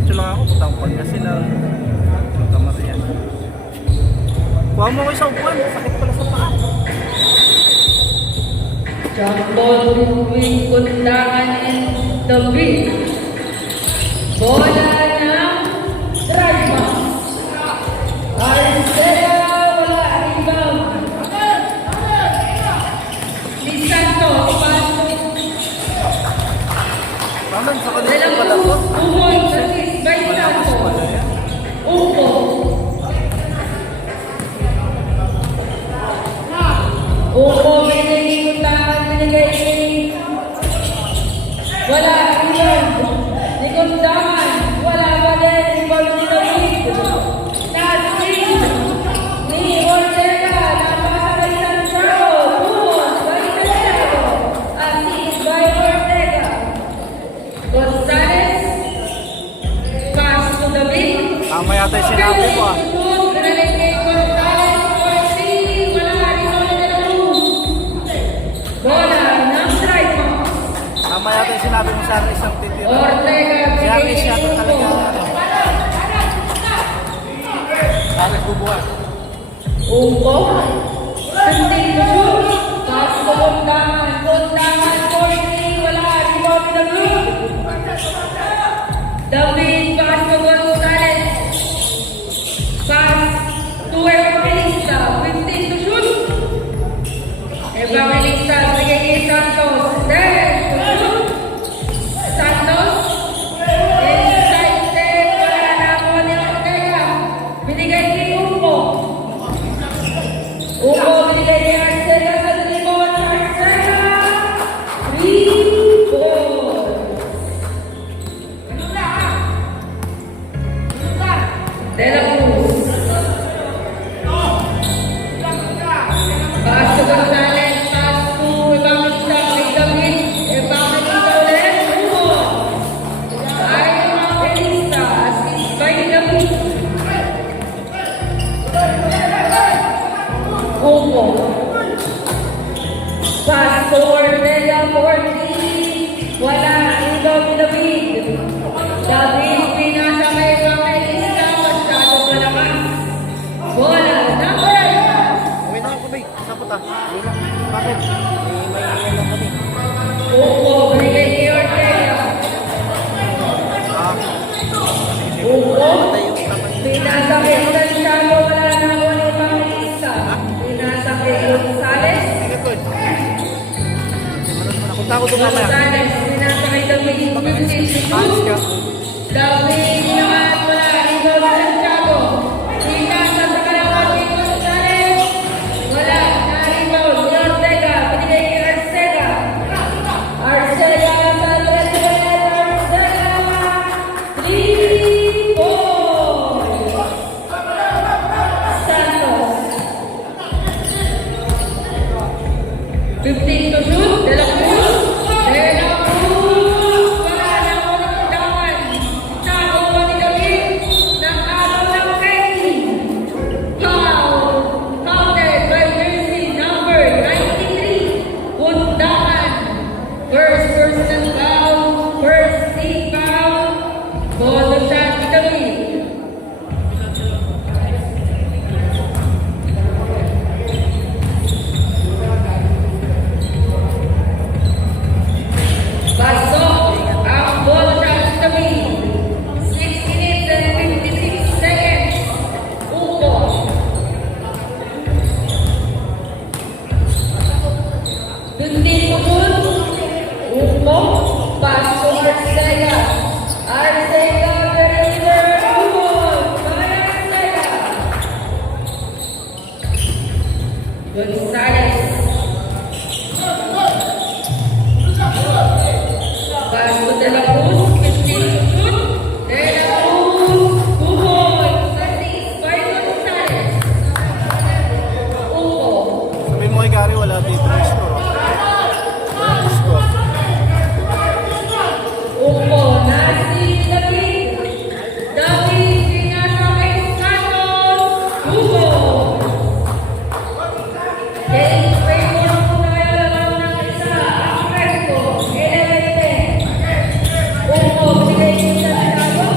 diretso lang ako, putang Pangasinan, Santa Maria. Kuha mo ko sa upuan, sakit pala sa paa. Jumble between Kundangan and David. Bola ng Dragma. Arcela, wala rebound. Di Santos, pasok. Raman, sa kanila pala ko. Umoy, Batis, by Santos. Upo. Upo, binigay Kundangan, binigay. Wala rebound. Di Kundangan, wala ba din, rebound ni David. Nasrin, ni Ortega, napasa kay Santiago. Puhon, by Santiago. Assist by Ortega. Gonzales, pass to David. Tama yata yung sinabi mo ah. Shoot, galing kay Gonzales, Orsi, wala rebound ni David. Bola ng Dragma. Tama yata yung sinabi mo sa akin isang titira. Ortega, Si Aris bigay yata kay talaga. Upo. Aris bubuhat. Upo. Sundin to shoot. Pass to Kundangan. Kundangan, Orsi, wala rebound ni David. David, pass to Gonzales. Pass to Evangelista. 15 to shoot. Evangelista, bigay kay Santos. Then, to shoot. Santos. Inside 10. Wala na ako ni Ortega. Binigay kay Upo. Upo, binigay kay Arcela sa limon. Arcela. 3 balls. De La Cruz. Pass to Gonzales, pass to Evangelista, kay David. Evangelista ulit, Upo. Ay, Evangelista, assist by David. Upo. Pass to Ortega, 40. Wala, ikaw ni David. David, pinasa kay Evangelista, masyado malakas. Bola, number 8. Uwi na ako, bay. Sapot ah. Uwi na. Bakit? May ano kami. Upo, binigay kay Ortega. Ah, Upo, patay yung kamay. pinasa kay Santiago, wala na ako ni Evangelista. Pinasa kay Gonzales. Sige, Toy. Punta ako doon mamaya. Gonzales, pinasa kay David. 15 Alis to ka. 2. David, naman wala. Ikaw ni Santiago. Pinasa sa kalawan kay Gonzales. Wala, na-rebound ni Ortega. Binigay kay Arcela. Arcela, sa Arcela. 3 balls. Santos. 15 to shoot. De La Cruz. De La Cruz. Wala na ako ng Kundangan. Nagawa ni David. Nag-araw ng Kenny. Foul. Counted by jersey number 93. Kundangan. First personal foul. First team foul. Bola shot ni David. Pasok ang bola shot ni David. 6 minutes and 56 seconds. Upo. Dundin mo dun. Upo. Pasok Arcela. Arcela, deliver. Upo. By Arcela. Gonzales. Pass to De La Cruz, 15 to shoot. De La Cruz, Puhon, assist by Gonzales. Upo. Sabihin mo kay Gary, wala dito yung score. Walang score. Upo, nasi David. David, pinasa kay Santos. Puhon. Kay Raymond, kung nayalaman ng isa, ang Fresco, 11-10. Upo, binigay kay Santiago.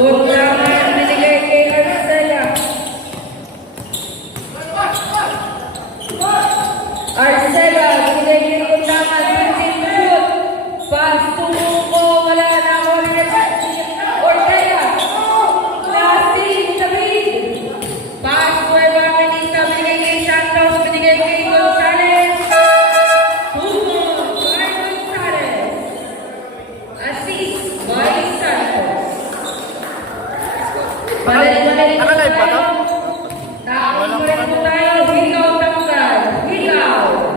Kundangan binigay kay Arcela. Arcela, binigay kay kundangan. Pinsin to shoot. Pass to Muko. Wala na ako rin. Ortega. Lasting, David. Pass to Evangelista. Binigay kay Santos. Binigay kay Gonzales. Tumon by Gonzales. Assist by Santos. Balik-balik po Nakalive ba to? tayo. Tapos pa rin po tayo. Higaw tanggal. Higaw.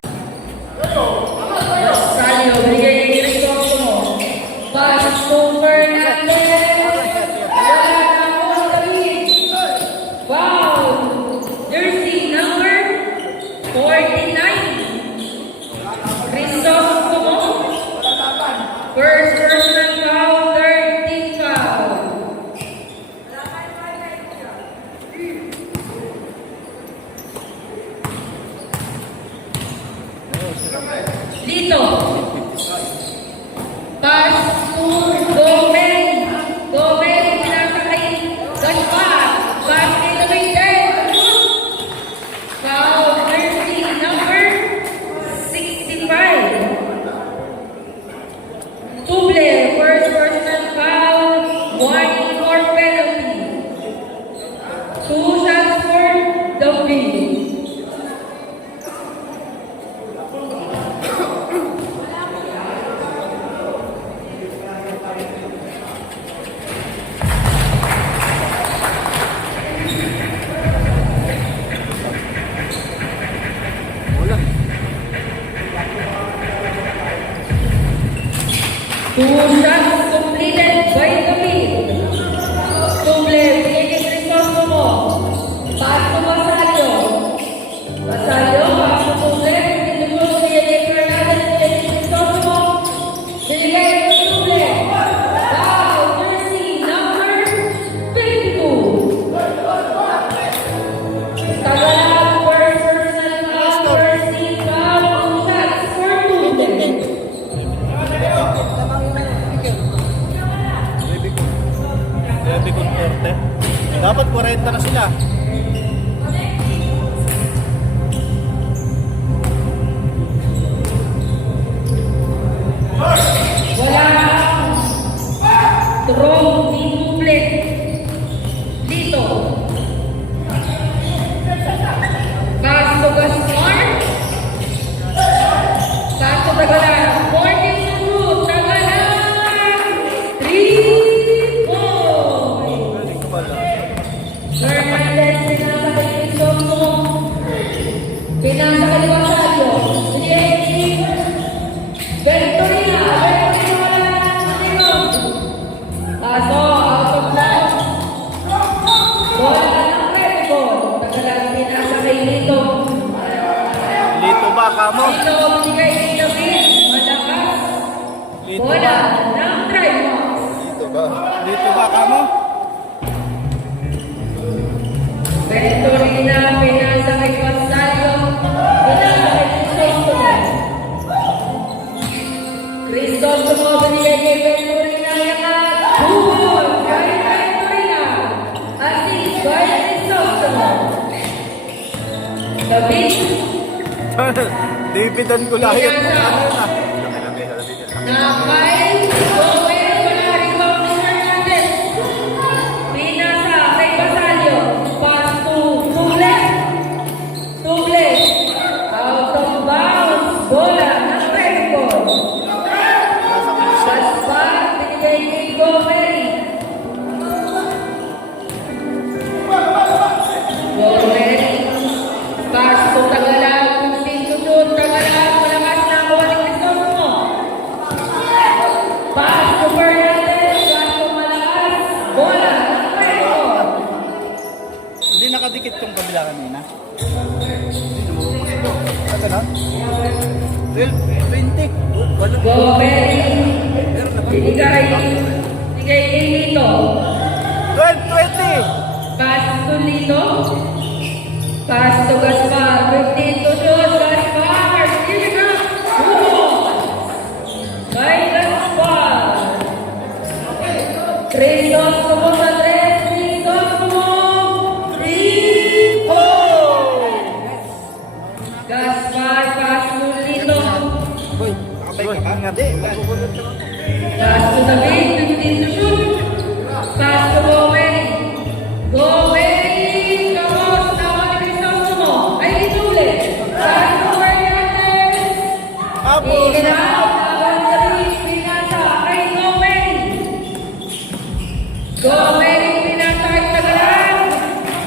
Rosario, binigay kay Crisostomo. Pass to Fernandez. Wala na po ang David. Foul. Jersey number 49. Crisostomo. First personal foul, third team foul. Lito. Pass to Gomez. Gomez, pinasa kay Gaspar. Pass kay David. Foul, jersey number 65. Tuble, first personal foul, warning or penalty. 2 shots for David. Wala. 2 shots completed by David. Tuble, binigay kay Crisostomo. Pass to Basalio. Basalio, pass to Tuble. Pinutulog binigay kay Fernandez, binigay kay Crisostomo. Binigay kay Tuble. Foul, jersey number 52. Tagalan, first personal foul, jersey foul, 2 shots for Tuble. Grabe kung korte. Dapat 40 na sila. Wala. Throw di Tuble. Dito. Pass to Gaspar. Pass to Tagalan. Morning to Ruth. Tagalan. 3 points. Galing ko pala. Fernandez, pinasa kay Crisostomo. Pinasa kay Basalio. Binigay Venturina. Venturina wala na ang tinog. Paso, out of bounds. Bola ng red ball. Tagalan, pinasa kay Lito. Lito ba kamo? Lito, binigay kay David. Malakas. Lito Bola ba? ng Tribox. Lito ba kamo? Venturina, pinasa kay Basalio. Pinasa kay Crisostomo. Crisostomo, binigay kay Venturina. Hubon, kay Venturina. Assist by Crisostomo. David, Dividan ko lahat. Pinasa. Nakay, Gomez, wala rebound ni Fernandez. Pinasa kay Basalio. Pass to Tuble. Tuble. Out of bounds. Bola ng red ball. Gaspar, binigay kay Gomez. Gomez. Pass to Tagalan. 15 to shoot. Tagalan. Malakas na ang kawaling Crisostomo. Pass to Fernandez. Pass to malakas. Bola ng red ball. Hindi nakadikit tong kabila kanina. Ito na? 12, 20. Gomez. Binigay kay Lito. 12, 20. Pass to Lito. Pass to Gaspar. 15 to shoot. Gaspar. Here na. By Gaspar. Crisostomo sa Hindi, magkukulot lang ako. Pass to David, 15 to shoot. Pass to Gomeri. Gomeri, tapos tama ni Crisostomo. Ay, dito ulit. Pass to Fernandez. Iginaw, tama ni David, pinasa kay Gomeri. Gomeri, pinasa kay Tagalan.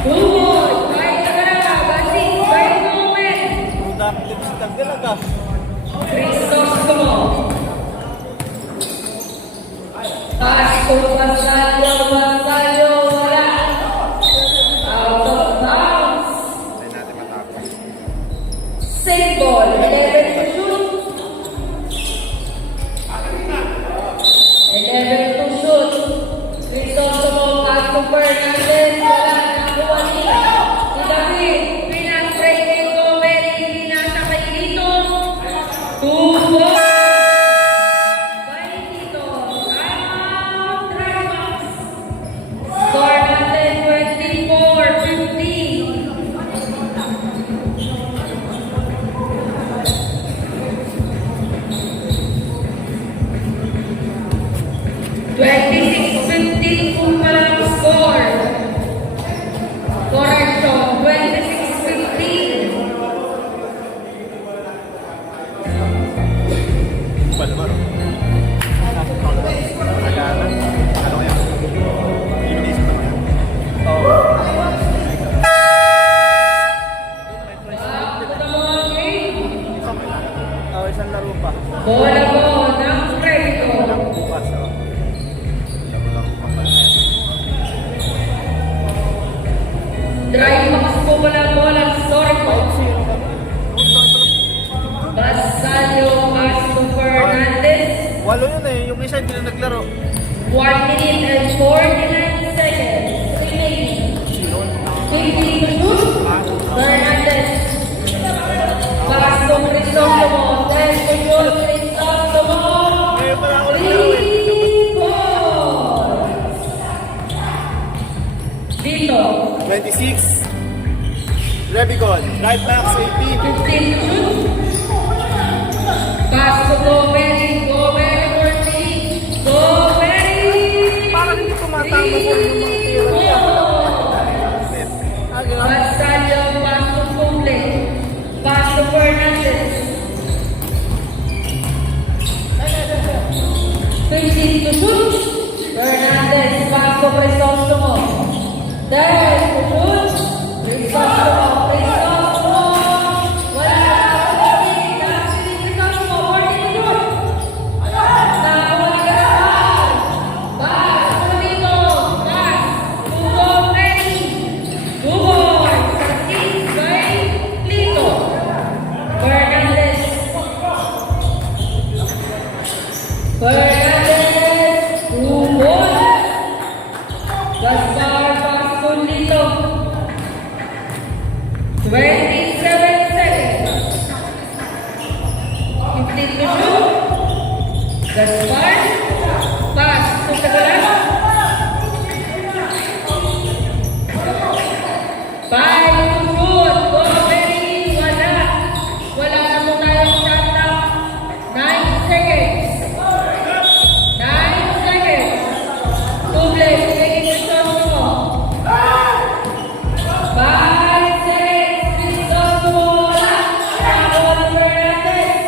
Bumod, kay Tagalan. Basing kay Gomeri. Productive si Tagalaga. Crisostomo. Pasko Basalyo, wala. Out of bounds. Save ball, 11 to shoot. 11 to shoot. Crisostomo, Pasko Fernandez, wala. Nakuha niya. Si David, pinag-break kay Gomeri, pinasa kay Lito. 2 ball. Score natin 24-15. Kung palang score. Correction, 26-15. Balmar. Agalan. Ano kaya? Inis pa kaya? Oo. Isang laro pa. Bola mo ng Credito. Bukas, oh. Drive box po mula bola. Sorko. 5-0 kami. Basalyo, Pasko Fernandez. Walo yun eh. Yung isa hindi na naglaro. 1 minute and 49 seconds remaining. 15 to shoot. Fernandez. Pasko Crisostomo. 10 to shoot. Crisostomo. Ngayon pala ako naglaro eh. 3 balls. Dito. 26. Rebicon. Right back sa 18. 15 to shoot. Pasko Gomeri. Gomeri for 3. Gomeri. Parang hindi tumatama sa yung mga tira niya. Basalyo, Pasko Kumple. Pasko Fernandez. 15 to shoot. Fernandez, Pasko Crisostomo. 10 to shoot. Crisostomo, Crisostomo. Wala na. Crisostomo, 40 to shoot. Nakuha ni Gaspar. Pass, Pulito. Pass. Tugong Penny. Tugong. Satis kay Lito. Fernandez. Fernandez. Tugong. Gaspar, Pasko, Lito. 27 seconds. 15 to shoot. Gaspar. Pass to Tagalan. 5 to shoot. Gomeri. Wala. Wala na po tayong shot clock. 9 seconds. 9 seconds. Tuble. Sige, Crisostomo. 5 seconds. Crisostomo. Wala. Nakuha ni Fernandez.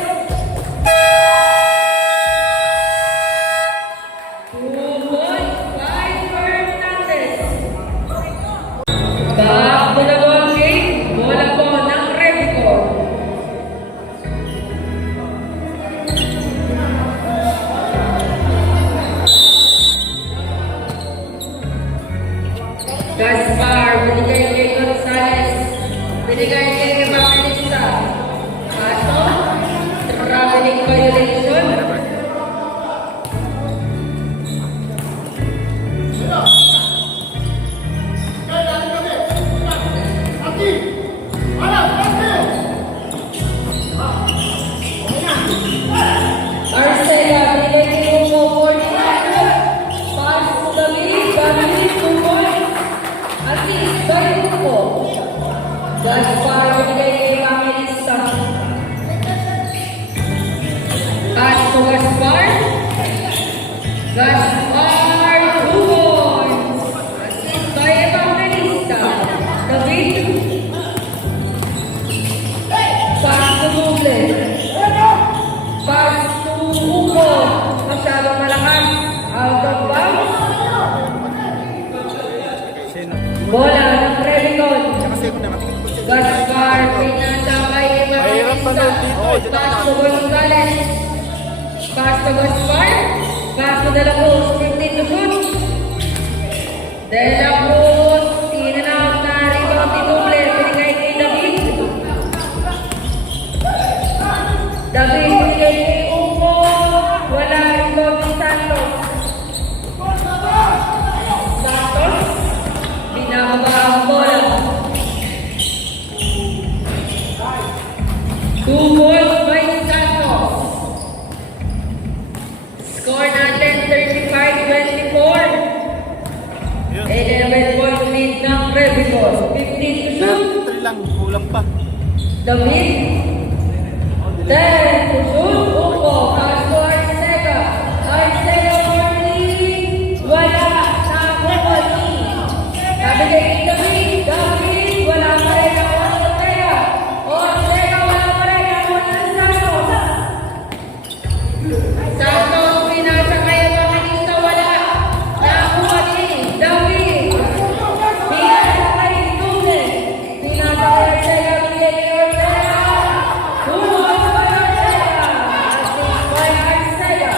2 points by Fernandez. Back to the ball game. Bola po ng Rebicon. Gaspar, binigay kay Gonzales. Binigay kay Evangelista. Kaso, traveling violation. Arcela, binigay kay Hugo 49. Pass to David. David, 2 points. Assist by Hugo. Gaspar, binigay kay Evangelista. Gaspar. Gaspar, 2 points. Assist by Evangelista. David. Pass to Google. Pass to Hugo. Masyadong malakas. Out of bounds. Sino? Bola ng Revicon. Gaspar, pinasa kay Mahirap pa nun dito. Pass to Gonzales. Pass to Gaspar. Pass to De La Cruz. 15 to shoot. De La Cruz. In and out na rebound ni Duble. Pinigay kay David. David pinigay kay Upo. Wala rebound ni Santos. Santos. Binababa ang bola. 2 points by Santos. Score natin 35-24. Yun. 11 point lead ng Revicon. 15 to shoot. 3 lang, kulang pa. David. 10 to shoot. Upo. Pass to Arcega. Arcega for three. Wala. Nakuha ni. Nabigay kay David. David. Wala pa rin ako sa Arcega. Arcega. Wala pa rin ako sa Santos. Santos. Pinasa kay Evangelista. Wala. Nakuha ni. David. Pinasa kay Duble. Pinasa kay Arcega. Bigay kay Arcega. Huwag pa Arcega. Assist by Arcega.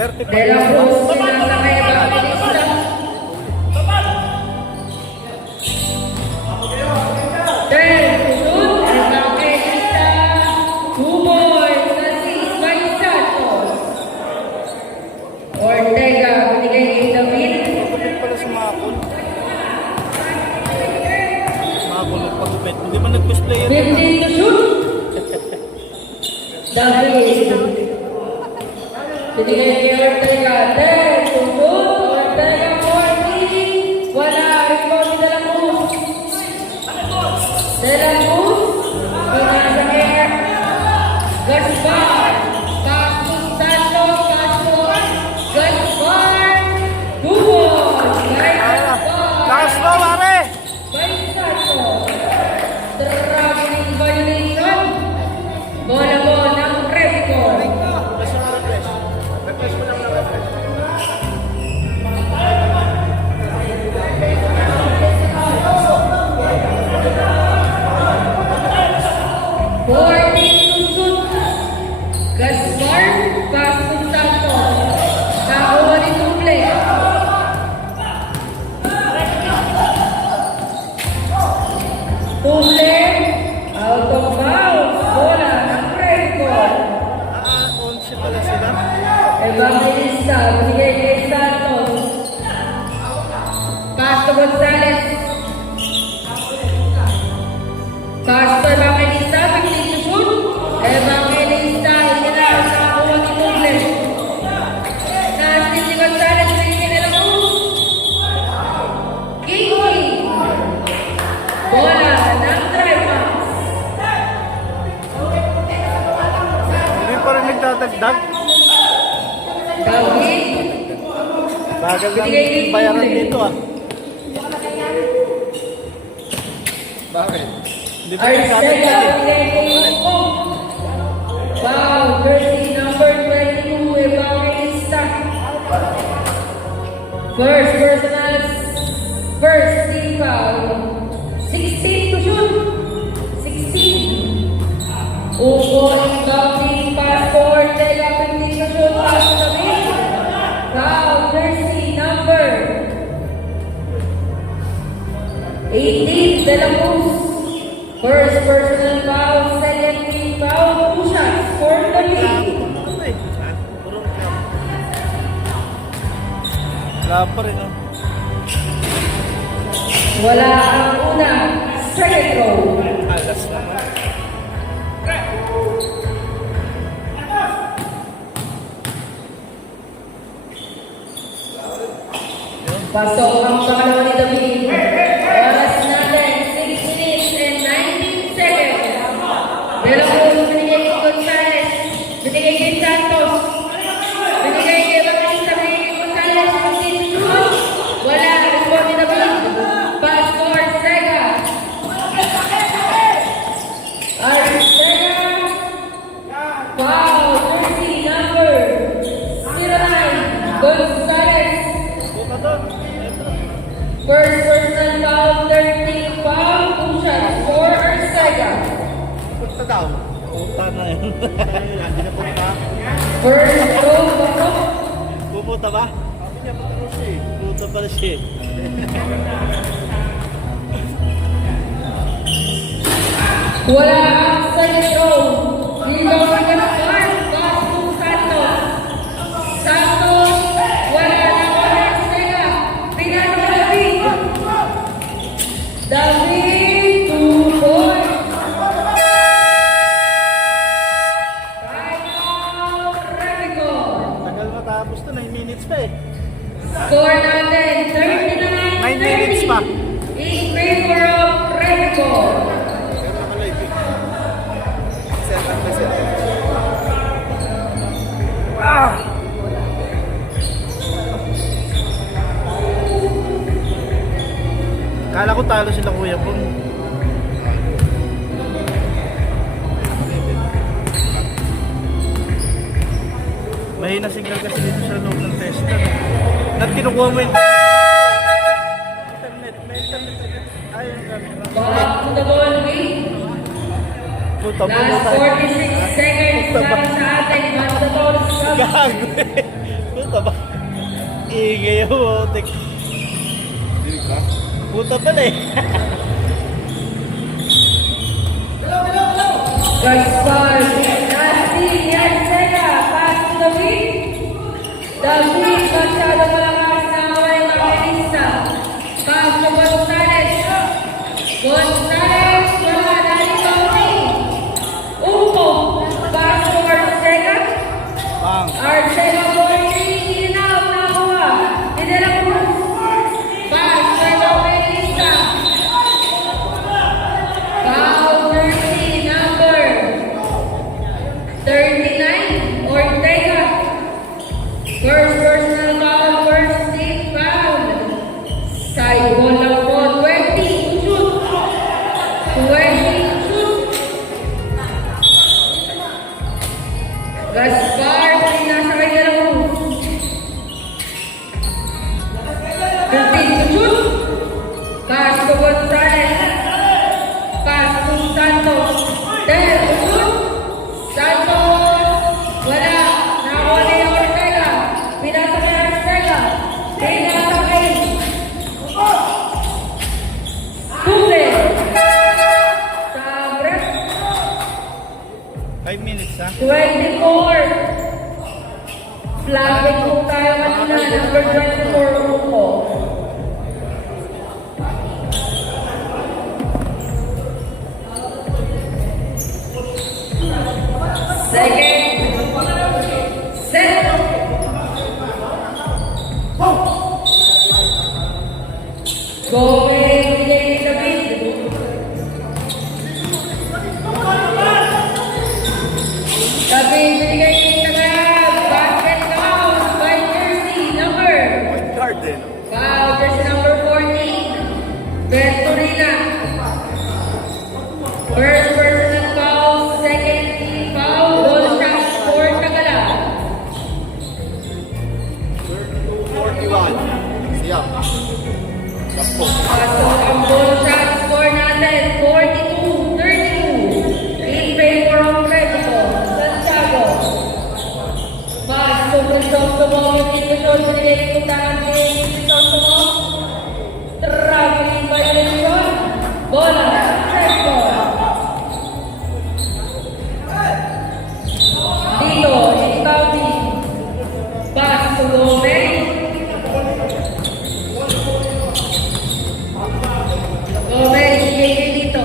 35. De La Cruz, pinasa kay Evangelista. Ten to shoot. Evangelista. 2 points. Assist by Santos. Ortega, binigay kay David. Pagupit pala sa Makul. Makul nagpagupit. Hindi ba nag-cosplayer? 15 to shoot. David. Binigay kay Ortega. 10 to shoot. Ortega 40. Wala. Rebound ni De La Cruz. De La Cruz. Pinasa kay Gaspar. Pass to Santos. Pass to Gaspar. Dubon. By Gaspar. Lakas mo, pare! By Santos. Traveling violation. Bola mo ng Revicon. Refresh mo lang na refresh. 14 to shoot. Gaspar, pass to Santos. Nakuha ni Duble. Duble, out of bounds. Bola ng Revicon. 11 pala sila. Evangelista, binigay kay Santos. Pass to Gonzales. Pass to Evangelista, 15 to shoot. Evangelista, ininaas na kuha ni Duble. Nasin si Gonzales, binigay nila mo. Kingi. Bola ng Trimax. Hindi pa rin nagdadagdag. David. Bagal lang Binigay kay bayaran Duble. dito ah. Bakit? Hindi pa rin Arcega, binigay kay Upo. Wow, jersey number 22, Evangelista. First personal, first team foul. 16 to shoot. 16. Upo, incoming pass to Ortega, 15 to shoot. Pass to David. Foul, jersey number 18, De La Cruz. First personal foul, second team foul, 2 shots for David. Wala pa rin ah. Wala ang una, second row. Alas naman. Pasok ang pangalawa ni David. Oras natin, 6 minutes and 19 seconds. De La Cruz, binigay kay Gonzalez. Buka doon. First personal foul, 13 foul, 2 shots for Arcega. Punta daw. Puta na yun. Hindi na punta. First throw, Bato. Pupunta ba? Sabi niya, punta daw siya eh. Pupunta pala siya. Wala ang second throw. Ligaw ng Gaspar, pass to Santos. Santos, wala na ko Arcega. Pinano David. David, 2 points. Final record. Tagal matapos to, 9 minutes pa eh. Score natin, 39-30. 9 minutes pa. In favor of Record. Pero nakalive eh. Seven by seven. Ah! Kala ko talo sila Kuya Pong. Mahina signal kasi dito sa loob ng testa. Nat kinukuha mo yung internet. May internet. Ayun ka. Back to the ball game. Puta mo Last tayo. 46 seconds para sa atin. Back to the ball game. Gago eh. Puta ba? Ingay mo. Dinig ba? Puta pala eh. Gaspar, Nasty, Arcega, pass to the wing. David, masyado malakas na away ng Makinista. Pass to Gonzalez. Gonzalez, wala na rin Tony. Upo, pass to Arcega. Bang. Arcega, boy, in out, nakuha. Hindi na Cruz. Pass to Makinista. Foul 30, number 39, Ortega. First personal foul, first team foul. Side ball lang po, 20, shoot. 20, shoot. Gaspar, sinasakay na lang po. 15, shoot. Pass to Gonzalez. Pass to Santos. 10, shoot. Santos. Wala. Nakuha na yung Ortega. Pinasa kay Arcega. Pinasa kay Kupe. Sa break. 5 minutes ha. 24. Flagging po tayo kanina. Number 24 Upo. Second. Set. Going, David. David, binigay ni Tagalog. Basket count by jersey number. Point guard din. Foul, jersey number 14. Venturina. First personal foul, second team foul, goal shot for Tagalog. 32-41. Siyam. Takbo. Pasok ang goal shot score natin, 42-32. In favor of Mexico, Santiago. Pasok ang Sosomo, yung Ipusyon, binigay ni Kundangan ni Sosomo. Traveling violation. Bola, Mexico. Dito, Itaudi. Pass to Gomez. Gomez, ibigay dito.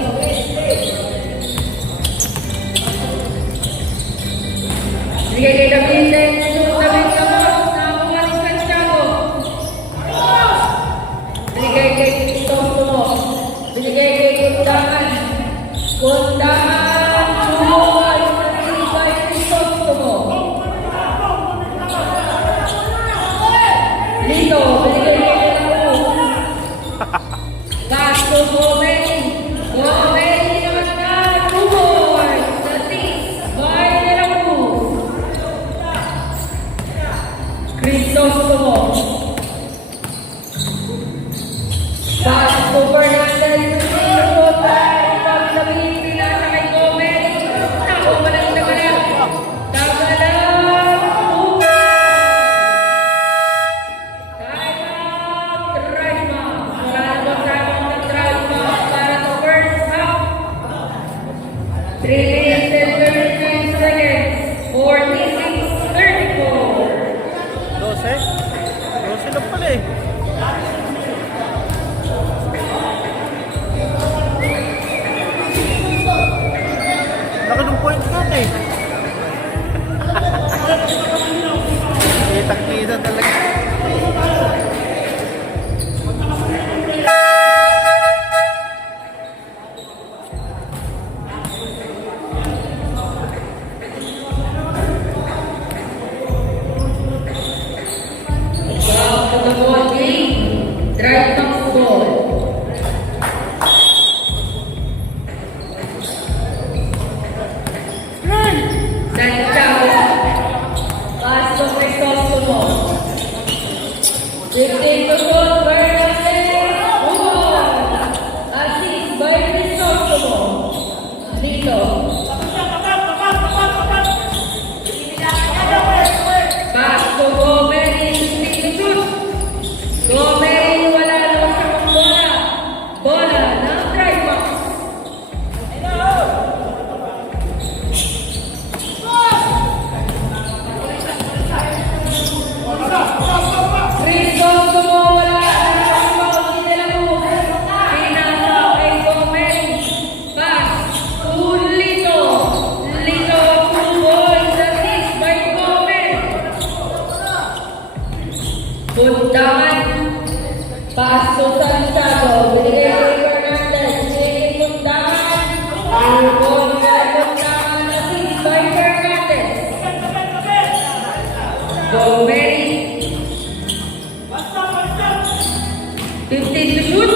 Ibigay kay David. Shoot, David sa box. Nakakuha ni Santiago. Binigay kay Cristofomo. Binigay kay Kundangan. Kundangan. Sumukat. Ibigay kay Cristofomo. Crisostomo. Pass to Fernandez. Shoot by sa Pilipina sa kay Gomez. Ako walang nagalang. Tagalang. Timeout. Dragma. Wala na ba timeout ng Dragma para sa first half? 3 minutes and 39 seconds. 46-34. 12 lang pala eh. Laki ng point guard eh. Kitang-kita talaga. Back to the ball game. Drive box ball. Santiago. Pass to Crisostomo. 15 to shoot. Fernandez. Assist by Crisostomo. Dito. Pass to Gomez. 15 to shoot. Gomez, wala naman siyang bola. Bola ng drive box. Crisostomo, wala naman siyang si De La Cruz. Pinasa kay Gomez. Pass to Lito. Lito, 2 points. Assist by Gomez. Puntahan. Pass to Santiago. Binigay kay Fernandez. Binigay puntahan. 2 points by puntahan. Assist by Fernandez. Gomez. 15 to shoot.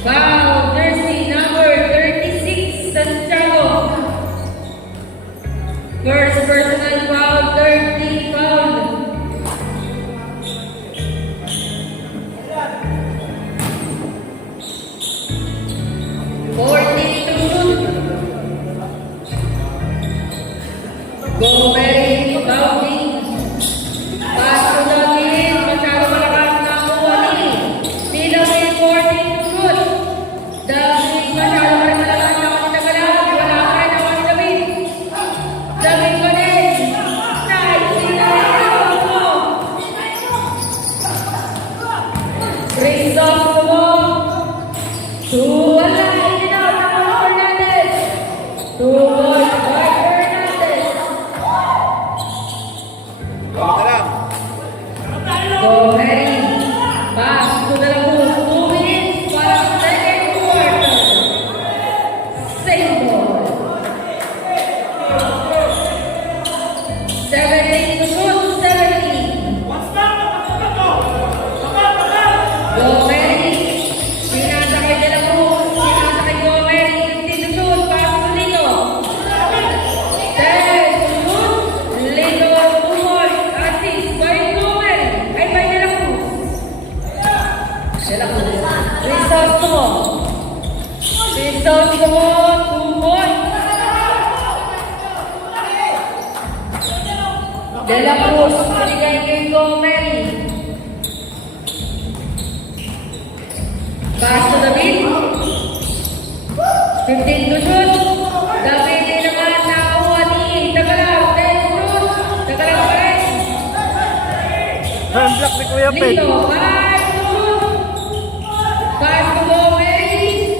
Foul. Jersey number 36, Santiago. First personal foul, 13 foul. Gomez, bounding. Pass to the gilid. Masyado malakas na kuha ni David 14 to shoot. David masyado malakas na kanitagalan. Wala pa rin ako ni David. David Gomez. Nice. Crisostomo. Wala. Ininaw na Fernandez. 2 points by Fernandez. Go ahead. Pass to the Lagos. 2 minutes para sa second quarter. Same ball. 17 to shoot. 17. Go ahead. Pinasa kay De La Cruz. Pinasa kay Gomez. 15 to shoot. Pass to Lito. 10 to shoot. Lito. 2 points. Assist by Gomez. Ay, by De La Cruz. De La Cruz. Crisostomo. Crisostomo. 2 points. De La Cruz. Binigay kay Gomez. Pass to David. 15 to shoot. David din naman nakakuha ni Tagalaw. 10 to shoot. Tagalaw pa rin. Hand block ni Kuya Peg. Lito. 5 to shoot. Pass to Gomez.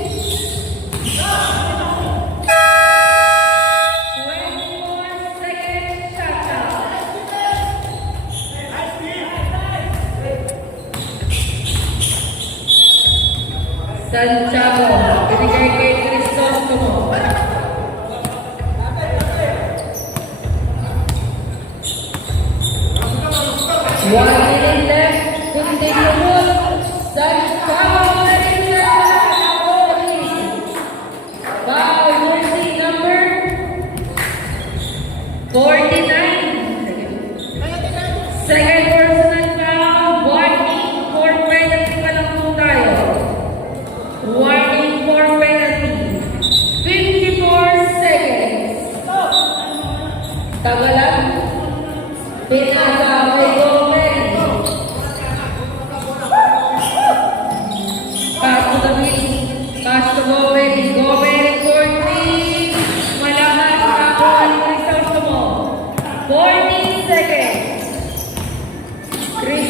21 seconds shot clock. Santiago. Binigay kay Crisostomo. One minute left. 15 to shoot. Santiago. Foul. Jersey number 49.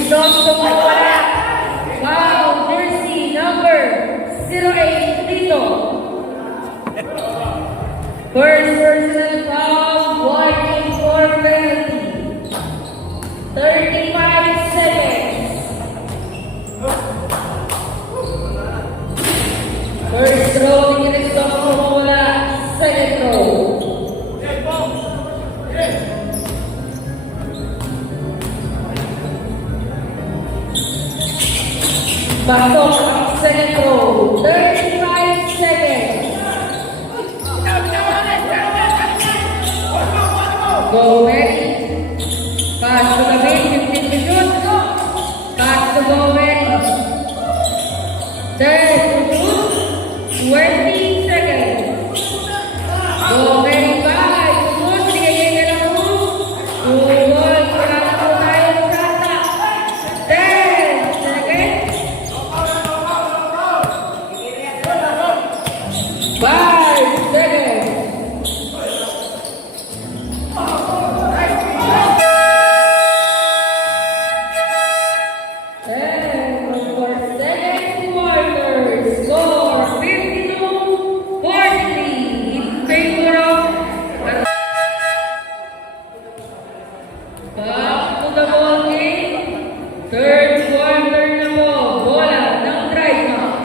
Crisostomo wala. Foul, jersey number 08, Tito. First personal foul, warning for penalty. 35 seconds. First throw ni Crisostomo wala. Second throw. Pasok ang second throw. 35 seconds. Go ready. Pass to the main, 15 to shoot. Pass to go ready. 10 to shoot. 20 seconds. Go ready, guys. Shoot, binigay na lang po. Goal, wala na po tayo sa attack. 10 seconds. 5 seconds. Third quarter na po, bola ng Tricox.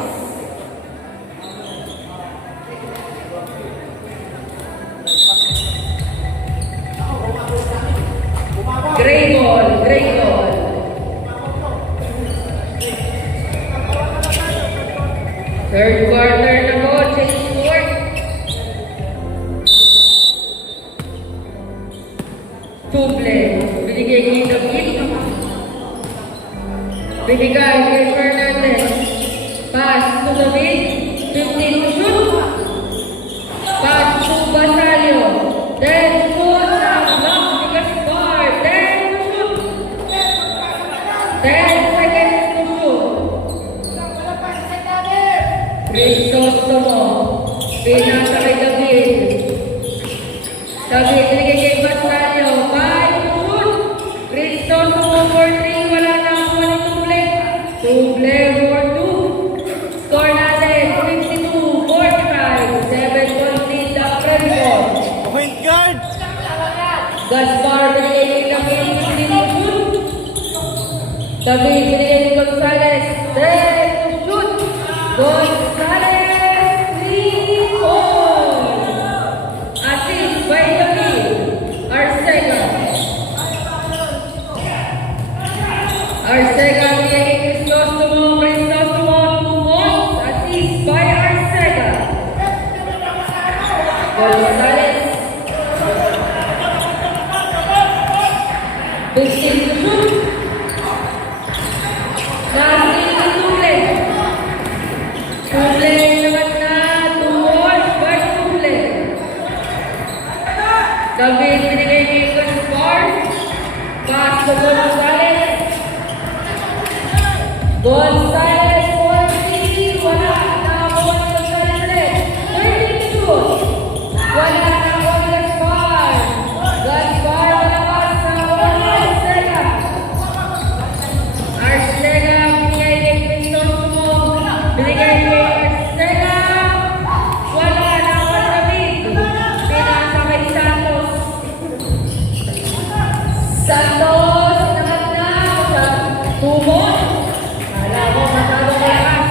Gray ball, gray ball. Third quarter na po, change court. Tuble, binigay ni David. Binigay kay Fernandez. Pass to David. 15 to shoot. Pass to Basalio. 10 shoot ang block ni Gaspar. 10 to shoot. 10 seconds to shoot. Crisostomo. Pinasa kay David. David, binigay kay Basalio. 5 to shoot. Crisostomo for 3. Wala na ako ni Tuble. Tuble for 2. Score natin, 52-45. 7 lead ang Creditor. Point guard! Gaspar, binigay kay David. 15 to shoot. David, binigay kay Gonzales. 10 to shoot. Gonzales, 3 points. Assist by David. Arcega. Arcega, binigay kay Crisostomo. Crisostomo, 2 points. Assist by Arcega. Gonzales. 15 to shoot. Nasi ni Tuble. Tuble naman na 2 points by Tuble. David, binigay kay Gaspar. Pass to Gonzales. Gonzales, 40, wala na ako ni Gonzales. 30 to shoot. Wala na ako ni Gaspar. Gaspar, malakas na ako ni Arcega. Arcega, binigay kay Crisostomo. Binigay kay Arcega. Wala na ako ni David. Pinasa kay Santos. Santos, naman na sa 2 points. Kala ko masyado malakas.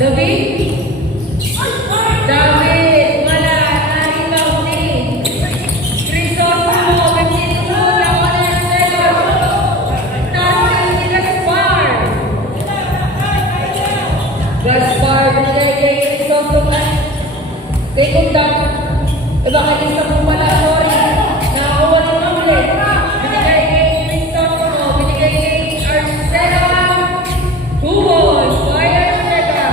David. David, wala na ikaw din. Crisostomo, 15 to ako na yung second. Nasa ni Gaspar. Gaspar, binigay kay Crisostomo. Kay Kundang. Baka isa po pala, sorry. Nakakuha ng ulit. Binigay kay Crisostomo. Binigay kay Arcega. 2 points by Arcega.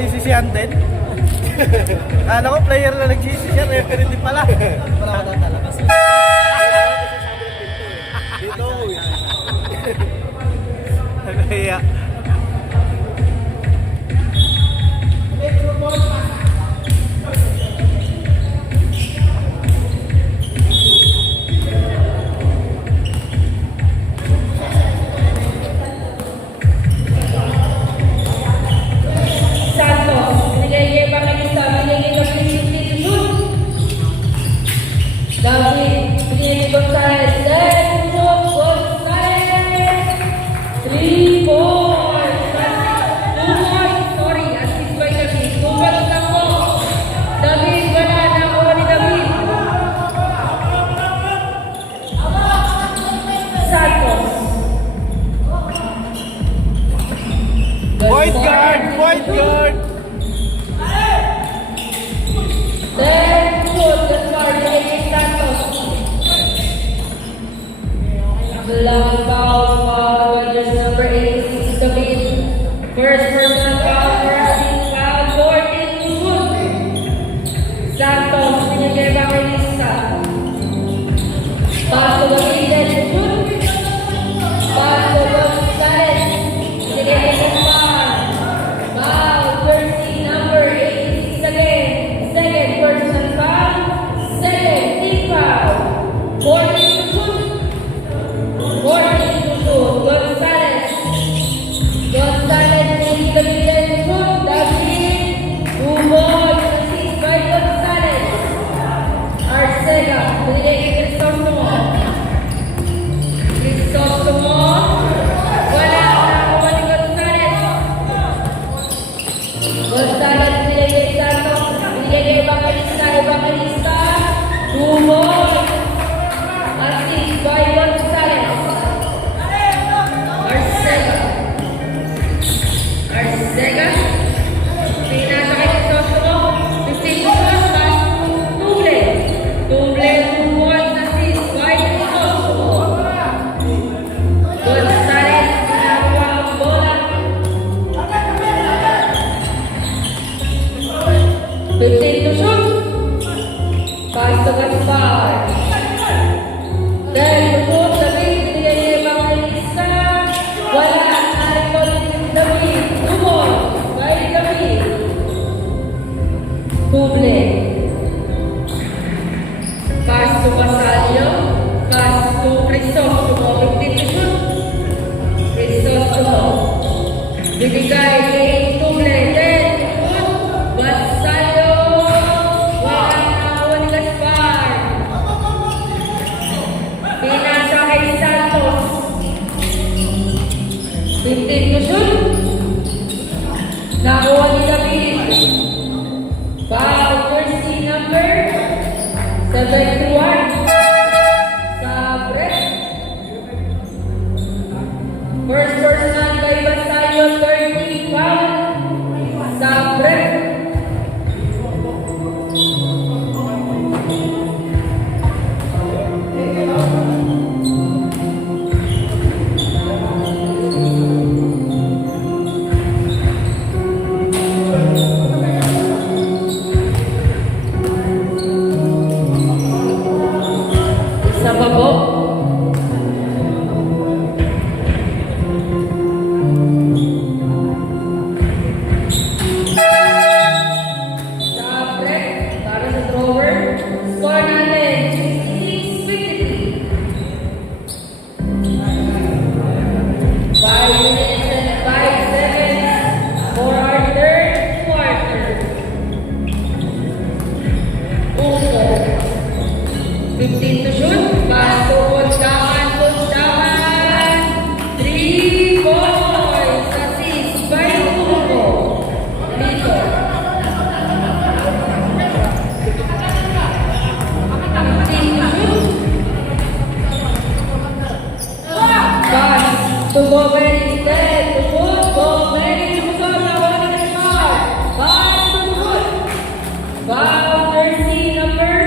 nagsisisihan din. Kala ko player na nagsisisihan, referee din pala. Wala ka talaga. Dito ako eh. Kaya, Santos, binigay pa kay Lisa, binigay ko si shoot. David, binigay ko Gonzalez, then shoot, Gonzalez. 3 points. 2 points, sorry, assist by David. 2 points lang po. David, wala na ako ni David. Santos. point guard, point guard. Then shoot, that's why binigay Santos. Long foul, just number 86, David. First personal foul, first foul, 14 to shoot. Santos, binigay ba kay Lisa? Pass to David, then shoot. Pass to Gonzalez. Binigay kay Gonzalez. Foul, jersey number 86 again. Second personal foul, second team foul. 14 to shoot. 14 to shoot. Gonzalez. Gonzalez needs the middle shoot. David. 2 balls. Assist by Gonzalez. Arcega. Binigay kay Crisostomo. Crisostomo. Wala na ako ni Gonzalez. Gonzalez binigay kay Santos. Binigay kay Evangelista. Evangelista. 2 balls. Assist by Gonzalez. Arcega. Arcega. Pinasa kay Crisostomo. 15 shots. Pass to Tuble. Tuble. 2 points. Assist by Crisostomo. Gonzalez. Ginagawa ang bola. 15 to shoot. Pass to Gaspar. Then, shoot, David, binigay niya yung Evangelista. Wala, narito din David. 2 balls by David. Tuble. Pass to Basalio. Pass to Crisostomo. 15 to shoot. Crisostomo. Binigay kay Tuble. Then, shoot. Basalio. Wala na ako ni Gaspar. Pinasa kay Santos. 15 to shoot. Nakuha ni David. Foul, jersey number 71. Sa break. First personal kay Basalio, 30 foul. Sa break. Isa pa po. Sa break, para sa thrower, score natin 66-53. 5 minutes and 5 seconds for our third quarter. Uso. 15 to shoot. Pass to Pundaman. Pundaman. 3 points. Assist by Uso. Lito. 15 to shoot. Pass to Gomez. Then to shoot. Gomez. Shoot. Nakuha ni Gaspar. Pass to shoot. Foul, jersey number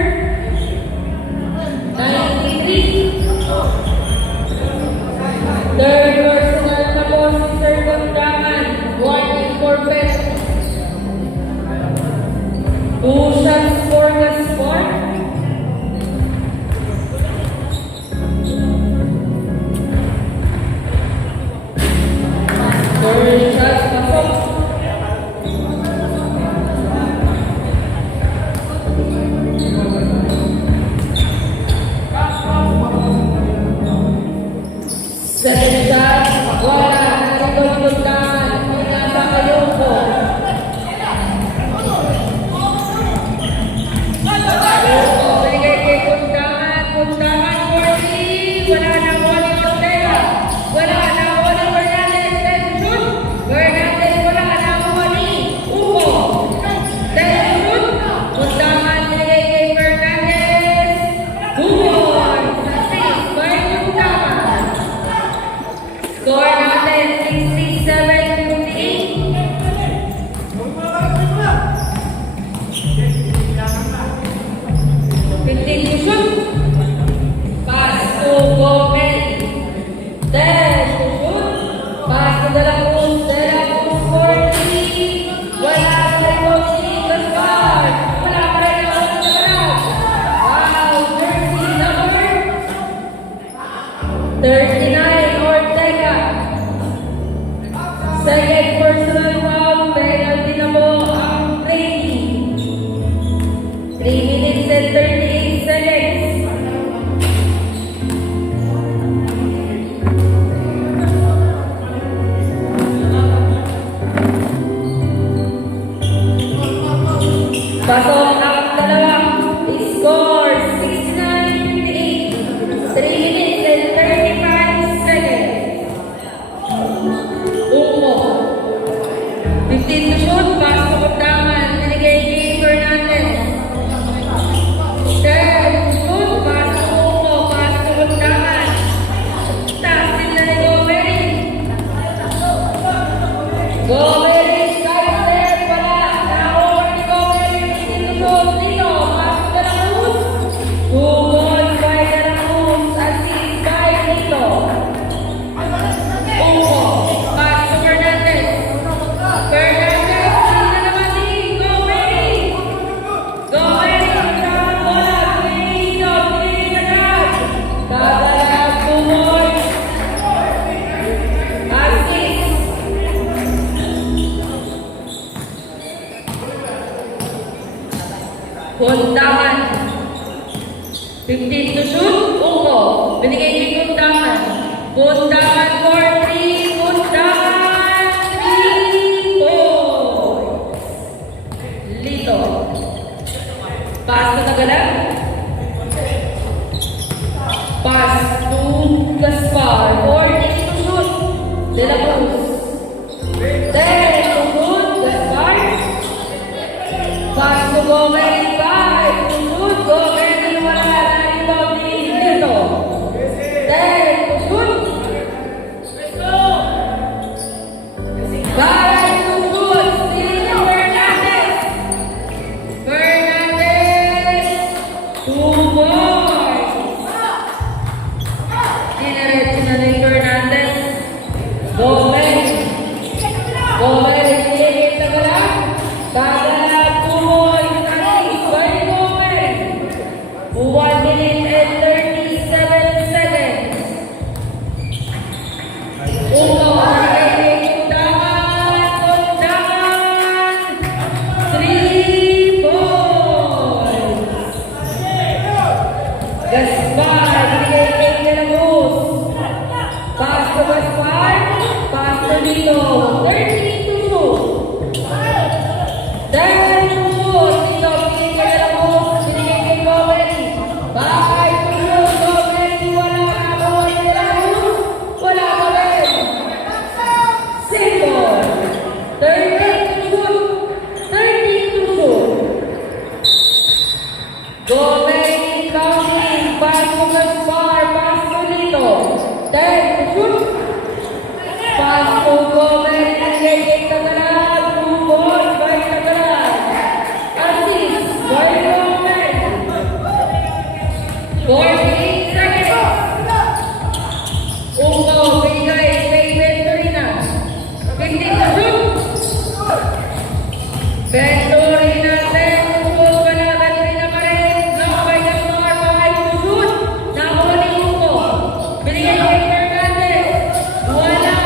93. Third personal na po si Sir Gondaman. 1 for penalty. 15 to shoot. Uko. Binigay kay Kundangan. Kundangan for 3. Kundangan 3 points. Lito. Pass to Tagalan. Pass to Gaspar. 14 to shoot. De La Cruz. 10 to shoot. Gaspar. Pass to Gomez. 5 to shoot. Gomez. Wala na rebound ni Lito. 10 to shoot. 5 to shoot. Silvio Fernandez. Fernandez. 2 points. Dinerecho na ni Fernandez. Gomez. Gomez. Pinigit na pala. Tagala. 2 points. Anis by Gomez. 1 minute and 37 seconds. Uno. Kundangan. Kundangan. 3 points. Gaspar. Binigay kay De La Cruz. Pass to Gaspar. Pass to Lito. 13 to shoot. 10 to shoot. Lito. Binigay kay De La Cruz. Binigay kay Gomez. 5 to shoot. Gomez. Wala ka na po De La Cruz. Wala ka rin. Simple. 13 to shoot. 13 to shoot. Gomez counting. Pass to Gaspar. Pass to Lito. 10 to shoot. Pass to Gomez. Binigay kay Tagalan. 2 balls by Tagalan. Assist by Gomez. 48 seconds. Uko. Binigay kay Venturina. 15 to shoot. Venturina. 10 to shoot. Wala. Venturina pa rin. Knock by Gaspar. 5 to shoot. Nakuha ni Uko. Binigay kay Fernandez. Wala.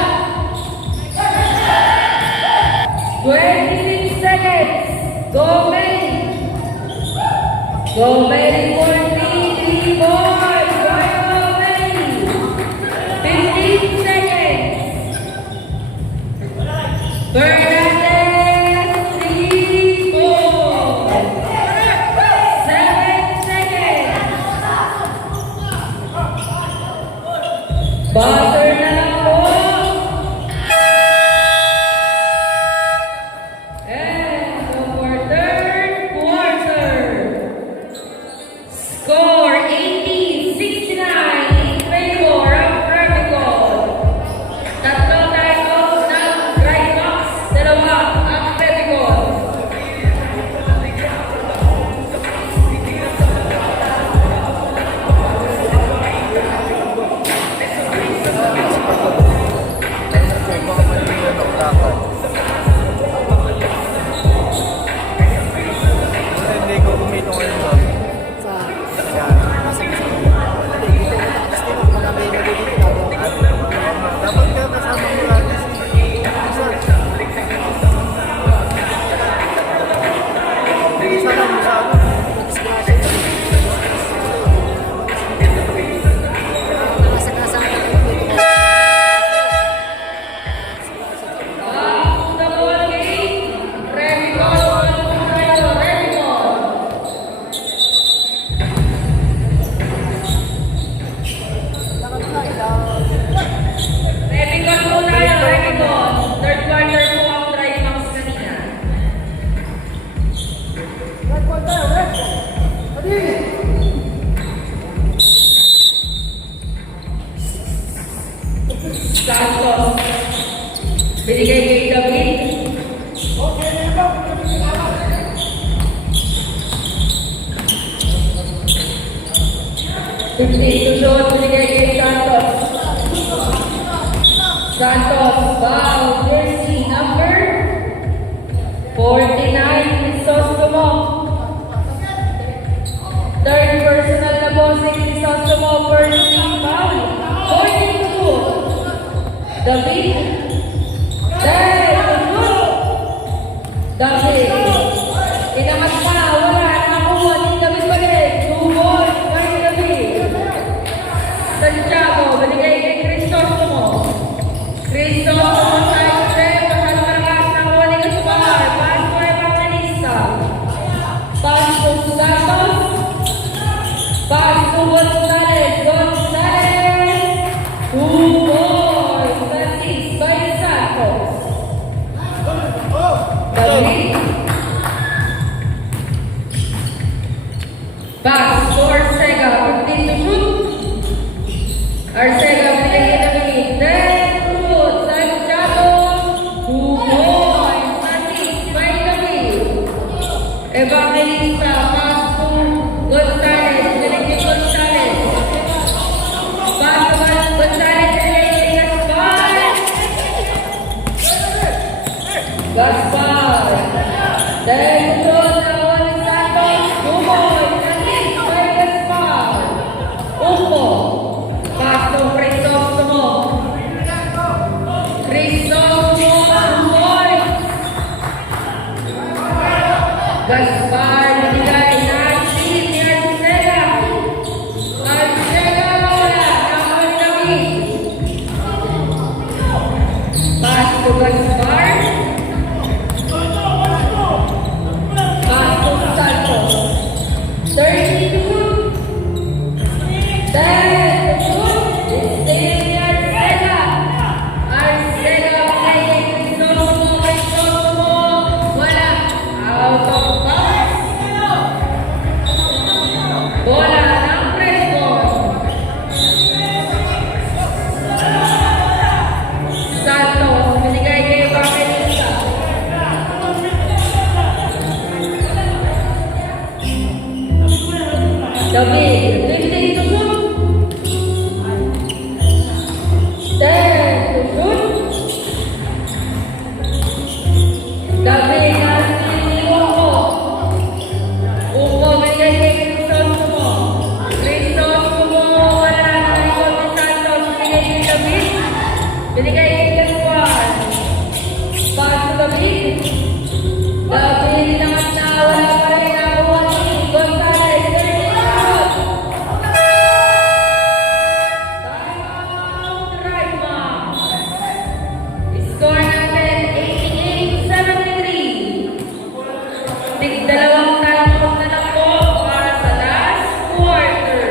26 seconds. Gomez. Gomez for 3 balls. By Gomez. 15 seconds. Fernandez. 3 balls. 7 seconds. Buzzer na lang po. And for third quarter. Score 80-69 in favor of Revicol. Tatlo timeouts ng Drybux. Dalawa ang Revicol. Hindi ko kumito ngayon ba? Sa... Yan. Gusto mo mga may nalilito na ako. Dapat ka kasama mo lagi si Isa lang mo sa ano. Nasa-nasa ka dito. Back to the ball game. Revicol. Revicol. Revicol po tayo. Revicol. Third quarter po ang Drybux kanina. Santos. Binigay kay David. Fifteen to shoot. Binigay kay Santos. Santos. Wow. Jersey number 49. Crisostomo. Third personal na bossing. Crisostomo. First team foul. 14 to shoot. David. 10 to shoot. David. Inamat na. Wala. Nakakuha. David pa rin. 2 balls. 9 David. to Gonzalez. Gonzalez. 2 points. Assist by Santos. David. Pass to Arcega. 15 to shoot. Arcega pinagin na minute. Then shoot. Santiago. 2 points. Assist by David. Evangelista. Pass to Gonzalez. Pinagin Gonzalez. Pass to Gonzalez. Pinagin Gaspar. Gaspar. Then shoot na Santos. 2 points. Assist by Gaspar. Upo. Pass to Crisostomo. Crisostomo. 2 points. Gaspar. Binigay na assist ni Arcega. Arcega wala. Nakuha ni David. Pass to Gaspar. Pass to Santos. 30 to shoot. 10 to shoot. It's still ni Arcega. Arcega playing Crisostomo. Crisostomo. Wala. Out of bounds. Bola ng Preston. Santos. Binigay kay Evangelista. David, 15 to shoot. 10 to shoot. David, nasi ni Uko. Uko, binigay kay Crisostomo. Crisostomo, wala na ikot ni Santos. Binigay kay David. Binigay kay Gaspar. Pass to David. David naman na wala pa rin nakuha ni Gonzalez. 30 shoot. Timeout, Raima. Score natin 88-73. Tig-dalawang timeout na lang po para sa last quarter.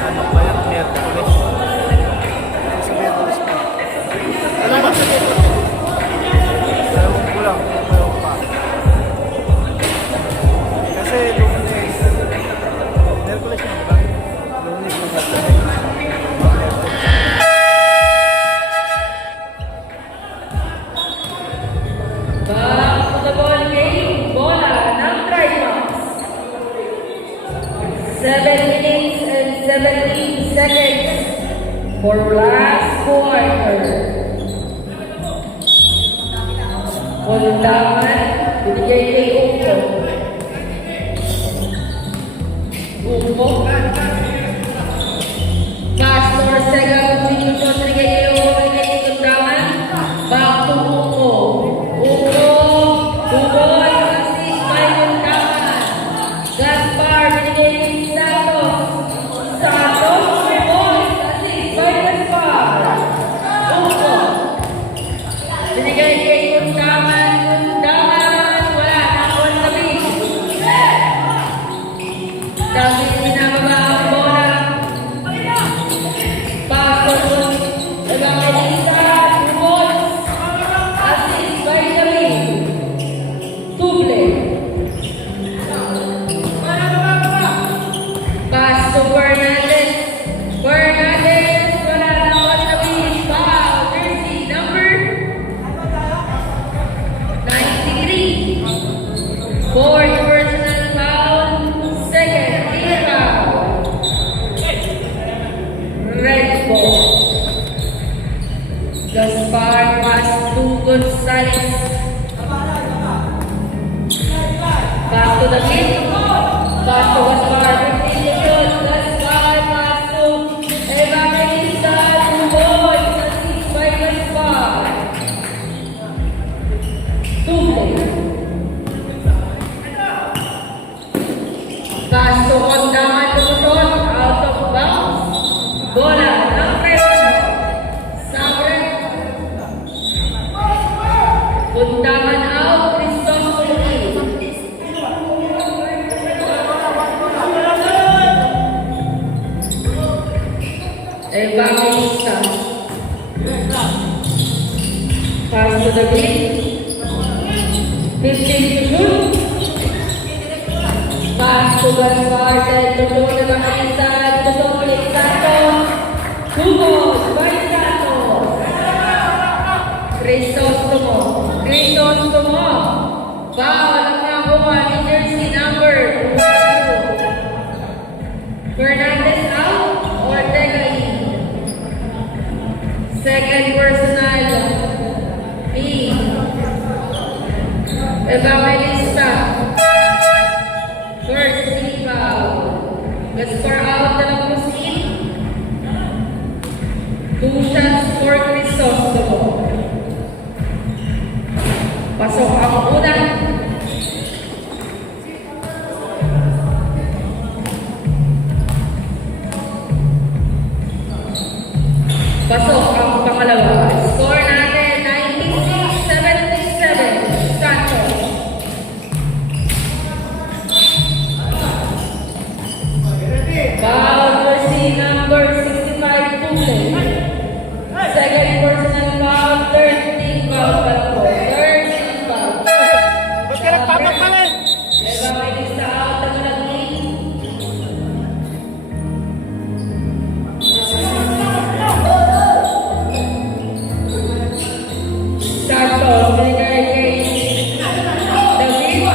Ano ba yung Merkulis? Sa Merkulis pa. Ano ba? Ewan ko lang. Ewan pa. Kasi Lunes. Merkulis na ba? Lunes na ba? Back to the ball game. Bola ng Trimax. 7 minutes and 17 seconds for last quarter. Puntaman, binigay kay Uko. Uko. Pastor Sega, Pinto, binigay kay Uko, binigay kay Puntaman. Back to Uko. Uko, Ukoy, assist by Puntaman. Gaspar, binigay kay Santos. Santos, Ukoy, assist by Gaspar. Uko. Binigay kay Puntaman. Puntaman, wala. Nakuha ni David. David, pinababa ang bola. Pastor, Evangelista, Ukoy. Assist by David. Tuble. Pass to Fernandez. Fernandez, wala na ako sa David. Foul. Jersey number 93. Fourth personal foul. Second team foul. Red ball. Gaspar pass to Gonzalez. Back to the kid. Pass to Gaspar. 15 to shoot. Gaspar pass to Evangelista. 2 points. Assist by Gaspar. Tuble. Pass to Kondaman. Tumusot. Out of bounds. Bola ng Preston. Sabre. Bundaman out, Cristostomo in. Evangelista. Pass to the green. 15 to shoot. Pass to Gaspar, then to shoot Evangelista, to Dominic Santos. Tubos, by Santos. Cristostomo. Foul ang nakuha ni jersey number 2. Fernandez out, Ortega in. Second personal, B. Evangelista. First, C foul. Gaspar out na lang po in. 2 shots for Cristostomo. Pasok ang una. Pasok ang pangalawa. Score natin 96-77. Santos. Foul jersey number 65 Tuble. Second personal foul, 13 foul pa po. 13 foul. Ba't ka nagpapagpalit? Evangelista out ang nag-lead. Santos, binigay kay David.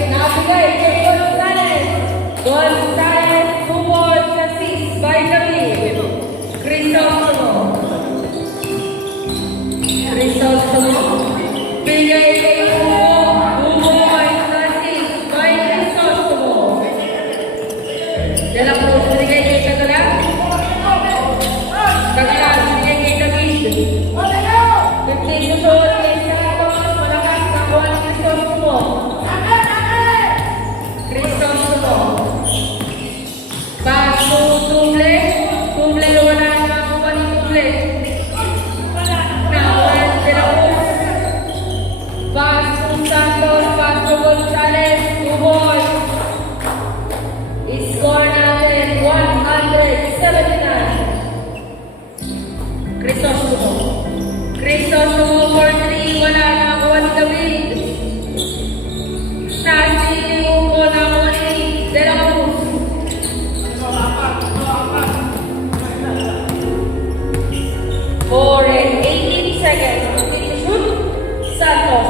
Nabigay kay Gonzalez. Gonzalez, bubol sa 6 by David. Cristostomo. Bigay kay Hugo. Bubol sa 6 by Cristostomo. Dala Cruz, binigay kay Tagalag. Tagalag, binigay kay David. 15 to shoot kay Santos. Malakas na kuha ni Cristostomo. Pass to Tuble. Tuble, wala na ako pa ni Tuble. Nawan de la Cruz. Pass to Santos. Pass to Gonzalez. Tubol. Score natin 179. Cristostomo for 3. Wala na ako ni David. Nasiliw ko na ako ni De La Cruz. 4 and 18 seconds. Continue to shoot. Santos.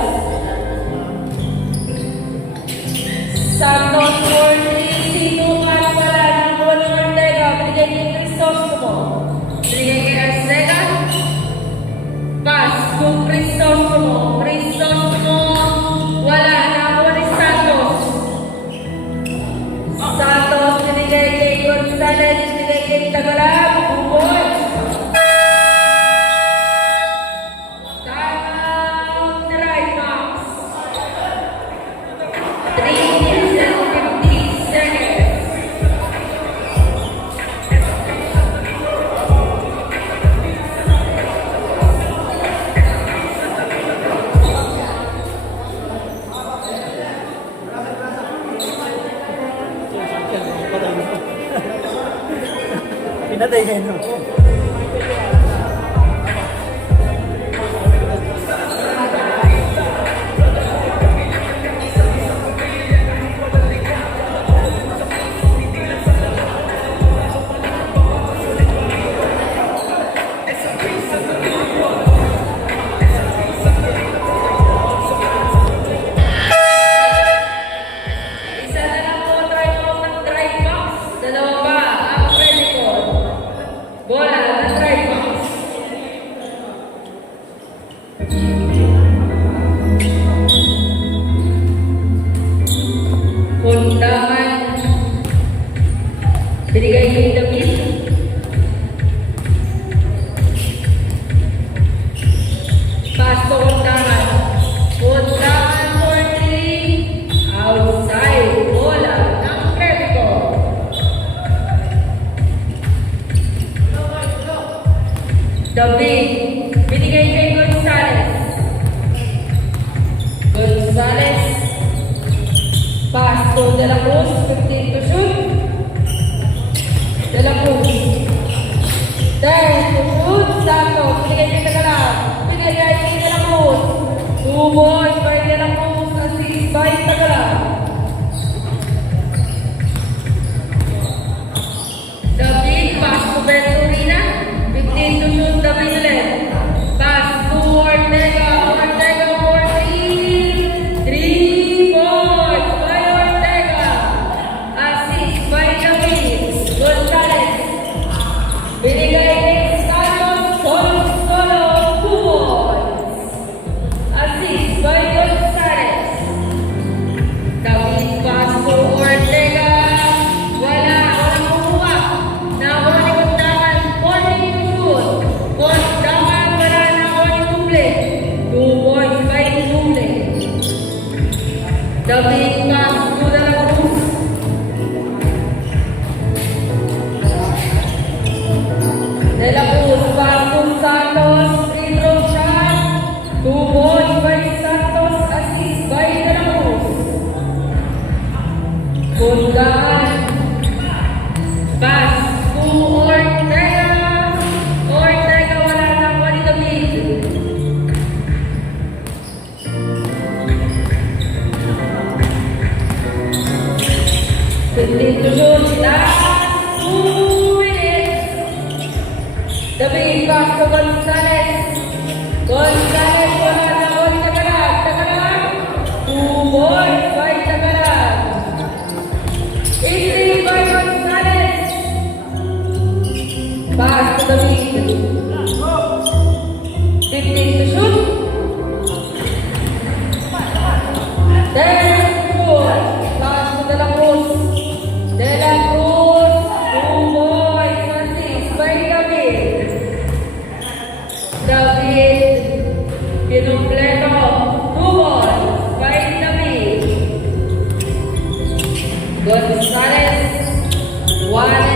Santos for 3. Sinukat wala ng Juan Ortega. Binigay ni Cristostomo. Binigay kay Arcega. Pass to Cristostomo. Wala na ako ni Santos. Santos binigay kay Gonzalez. Binigay kay Tagalag. Bubol. Down the right box. 3 minutes and 50 seconds. Pinatay kayo. Isa na lang po try out ng drive box. Dalawa pa ang ready ko. Bola ng drive box. Puntahan. Binigay kay David. Pass to puntahan. Puntahan for 3. Outside. Bola ng Previco. David. Binigay kay Gonzalez. by Tagala. David pass to Venturina. 15 to shoot, David left. Pass to Ortega. Ortega for 3. 3 points by Ortega. Assist by David. Gonzalez. Binigay ni Santos. Solo. 2 points. Assist by Gonzalez. David pass to Ortega. Walang kukuha. Nakuha ni Kundangan. 40 to shoot. Kundangan wala nakuha ni Duble. 2 points by Duble. David pass to De La Cruz. De La Cruz pass to Santos. Free throw shot. 2 points by Santos. Assist by De La Cruz. Kundangan. Pass to Ortega. Ortega wala nakuha ni David. Fifteen to shoot. Last 2 minutes. David pass to Gonzalez. Gonzalez wala nakuha ni Tagalag. Tagalag. 2 points by Tagalag. Easy by Gonzalez. Pass to David. 15 to shoot. There's the goal. Pass to De La Cruz. De La Cruz. 2 points. Assist by David. David. Kinumpleto. 2 points by David. Gonzalez. 1